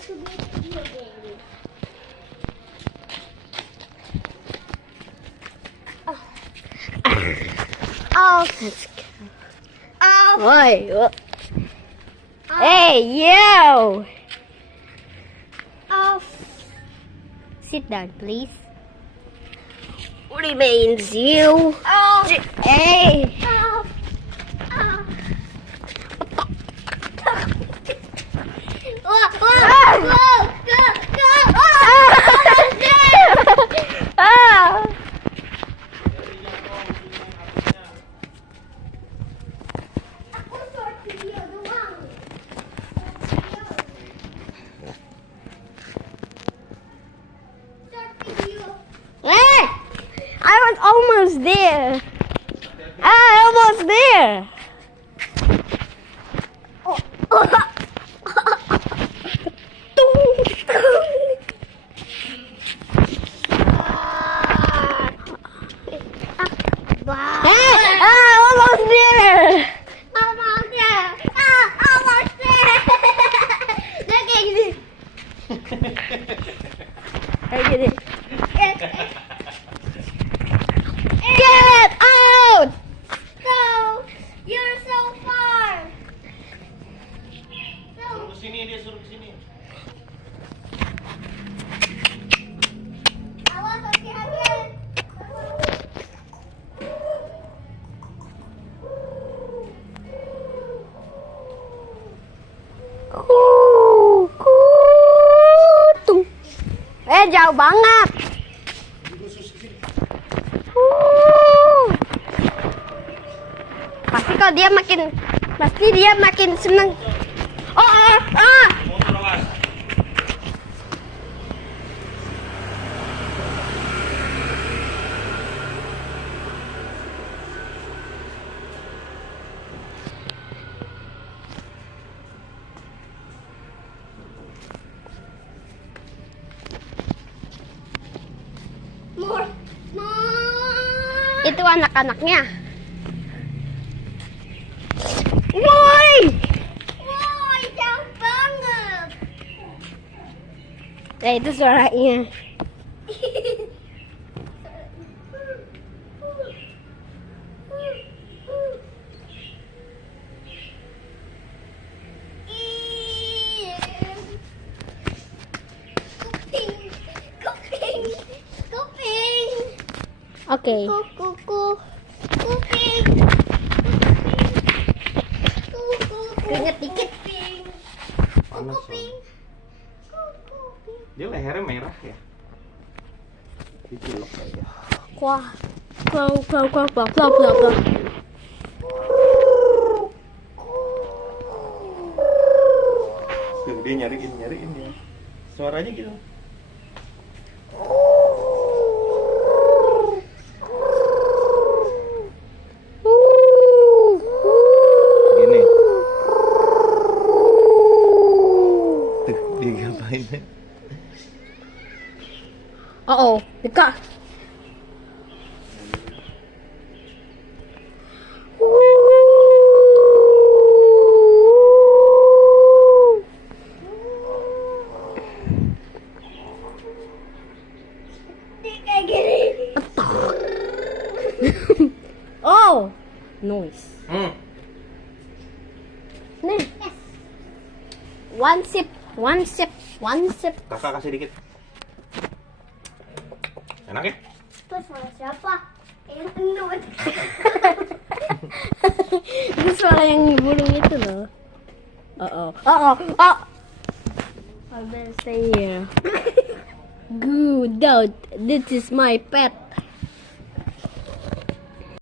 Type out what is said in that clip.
to make video games. Oh, let's go. Oh. Oi. Hey, yo. Oh. Sit down, please. Remains you. Oh. Hey. Oh. Oh. Whoa, whoa, whoa, go, go. Oh. Hey! I was almost there. Almost there. Almost there. Almost there. Almost there. Look at this. Look at this. Get out! No, you're so far. Suruh ke sini, dia suruh ke sini. Awas, hati-hati. Jauh banget. Pasti dia makin seneng. Motor awas. Itu anak-anaknya. Woi! Woi, jauh banget. Ya itu suaranya. Kuping. Oke. Kuping. Keringet dikit. Panas, Kuping. Dia lehernya merah ya. Diculok kayaknya. Wah. Blah. Tuh, dia nyariin ya. Suaranya gitu. Gini. Tuh, dia ngapain? Dekat. Oh, noise. Nih. One sip. Kakak kasih dikit. Enak ya? Itu suara siapa? Yang endut. Itu suara yang burung itu loh. Oh. I better stay here. Good out. This is my pet.